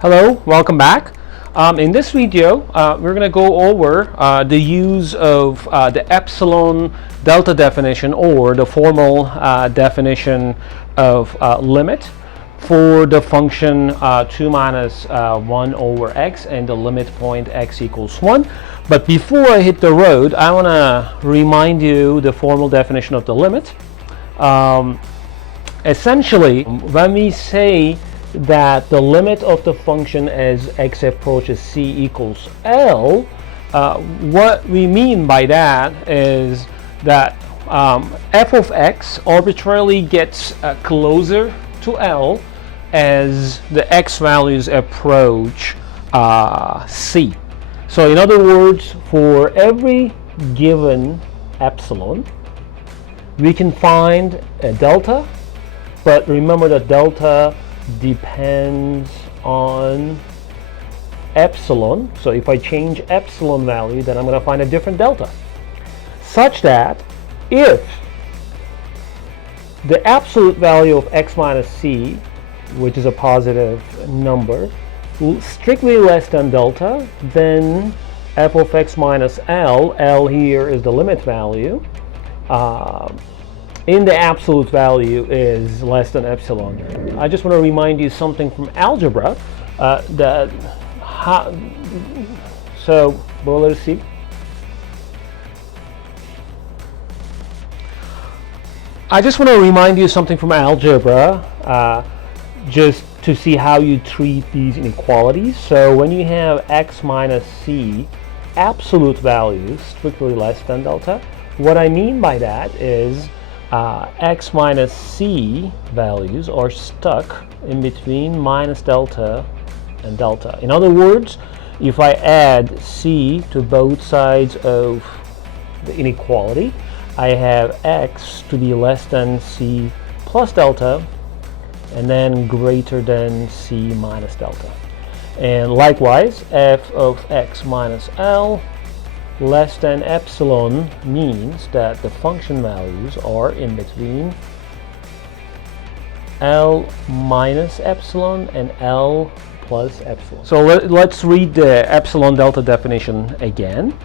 Hello, welcome back. In this video, we're going to go over the use of the epsilon-delta definition, or the formal definition of limit for the function 2 minus 1 over x and the limit point x equals 1. But before I hit the road, I want to remind you the formal definition of the limit. Essentially, when we say that the limit of the function as x approaches c equals L, what we mean by that is that f of x arbitrarily gets closer to L as the x values approach c. So in other words, for every given epsilon, we can find a delta, but remember that delta depends on epsilon. So if I change epsilon value, then I'm going to find a different delta, such that if the absolute value of x minus c, which is a positive number, strictly less than delta, then f of x minus L here is the limit value, in the absolute value is less than epsilon. I just want to remind you something from algebra. So let's see. I just want to remind you something from algebra, just to see how you treat these inequalities. So when you have x minus c absolute values strictly less than delta, what I mean by that is x minus c values are stuck in between minus delta and delta. In other words, if I add c to both sides of the inequality, I have x to be less than c plus delta and then greater than c minus delta. And likewise, f of x minus L less than epsilon means that the function values are in between L minus epsilon and L plus epsilon. So let's read the epsilon-delta definition again.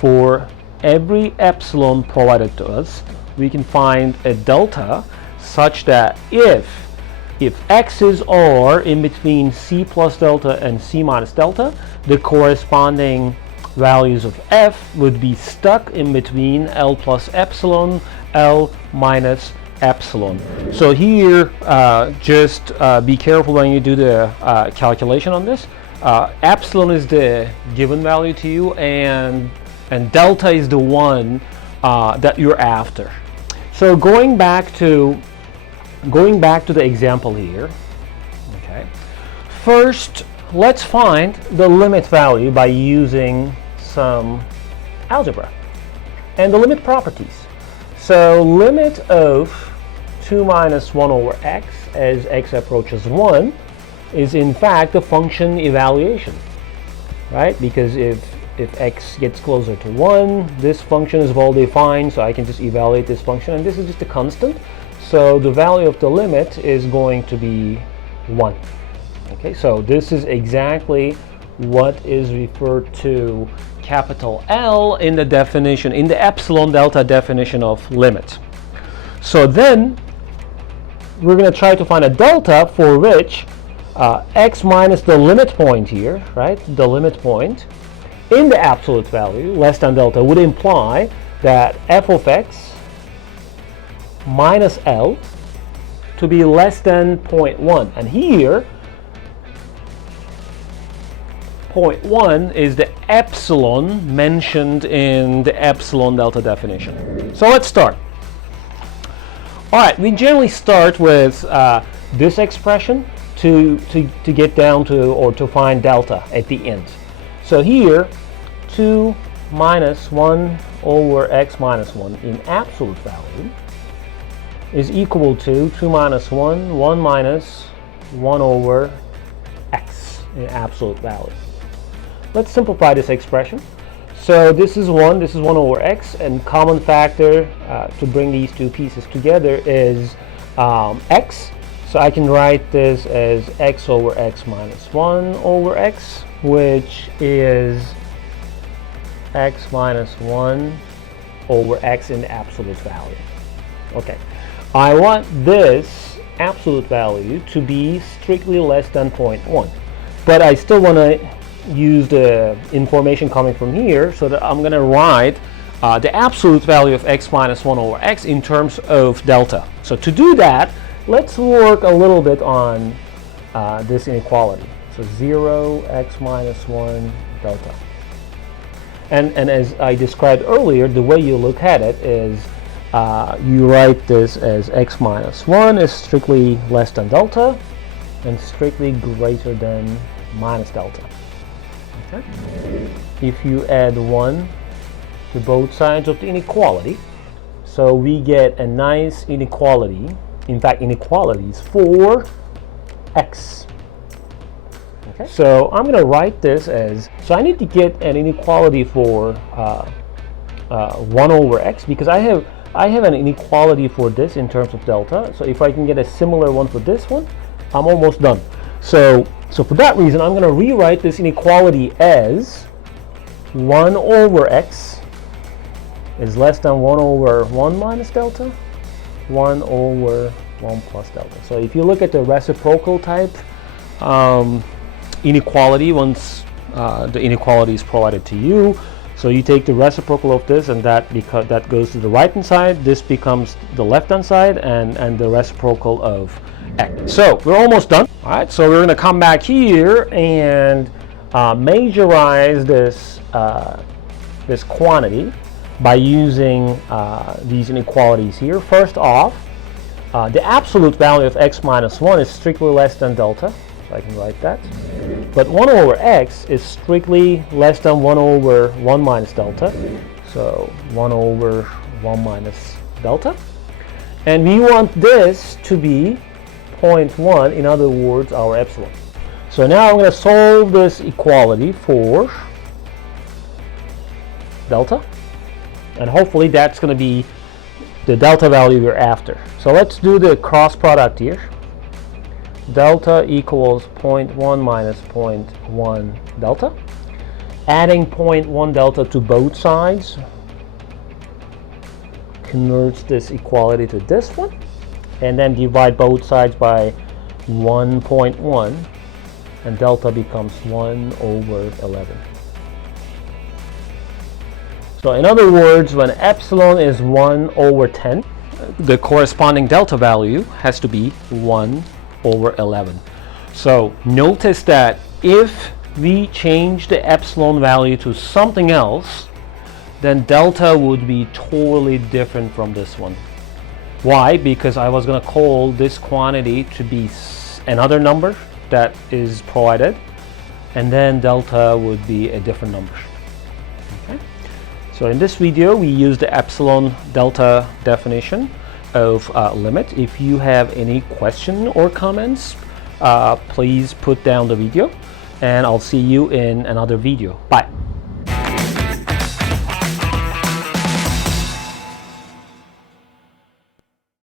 For every epsilon provided to us, we can find a delta such that if x's are in between c plus delta and c minus delta, the corresponding values of f would be stuck in between L plus epsilon, L minus epsilon. So here, just be careful when you do the calculation on this. Epsilon is the given value to you, and delta is the one that you're after. So going back to the example here, okay. First, let's find the limit value by using some algebra and the limit properties. So limit of 2 minus 1 over x as x approaches 1 is in fact the function evaluation, right? Because if x gets closer to 1, this function is well defined, so I can just evaluate this function, and this is just a constant, so the value of the limit is going to be 1. Okay, so this is exactly what is referred to capital L in the definition, in the epsilon-delta definition of limit. So then we're going to try to find a delta for which x minus the limit point here, right, the limit point in the absolute value less than delta would imply that f of x minus L to be less than 0.1, and here 0.1 is the epsilon mentioned in the epsilon-delta definition. So let's start. All right, we generally start with this expression to get down to, or to find delta at the end. So here, 2 minus 1 over x minus 1 in absolute value is equal to 2 minus 1, 1 minus 1 over x in absolute value. Let's simplify this expression. So this is 1 over x, and common factor to bring these two pieces together is x. So I can write this as x over x minus 1 over x, which is x minus 1 over x in the absolute value. Okay, I want this absolute value to be strictly less than 0.1, but I still want to use the information coming from here, so that I'm going to write the absolute value of x minus 1 over x in terms of delta. So to do that, let's work a little bit on this inequality. So 0 x minus 1 delta. And as I described earlier, the way you look at it is you write this as x minus 1 is strictly less than delta and strictly greater than minus delta. Okay? If you add 1 to both sides of the inequality, so we get a nice inequality. In fact, inequalities for x. Okay? So I'm going to write this as, so I need to get an inequality for 1 over x, because I have an inequality for this in terms of delta. So if I can get a similar one for this one, I'm almost done. So for that reason, I'm going to rewrite this inequality as 1 over x is less than 1 over 1 minus delta, 1 over 1 plus delta. So if you look at the reciprocal type inequality, once the inequality is provided to you, so you take the reciprocal of this, and that goes to the right hand side, this becomes the left hand side, and the reciprocal of x. So we're almost done. All right, so we're going to come back here and majorize this quantity by using these inequalities here. First off, the absolute value of x minus 1 is strictly less than delta, so I can write that. But 1 over x is strictly less than 1 over 1 minus delta, so 1 over 1 minus delta. And we want this to be 0.1, in other words, our epsilon. So now I'm going to solve this equality for delta, and hopefully that's going to be the delta value we're after. So let's do the cross product here. Delta equals 0.1 minus 0.1 delta. Adding 0.1 delta to both sides converts this equality to this one, and then divide both sides by 1.1, and delta becomes 1 over 11. So in other words, when epsilon is 1 over 10, the corresponding delta value has to be 1 over 11. So notice that if we change the epsilon value to something else, then delta would be totally different from this one. Why? Because I was going to call this quantity to be another number that is provided, and then delta would be a different number. Okay? So in this video, we use the Epsilon-Delta definition of limit. If you have any question or comments, please put down the video, and I'll see you in another video. Bye.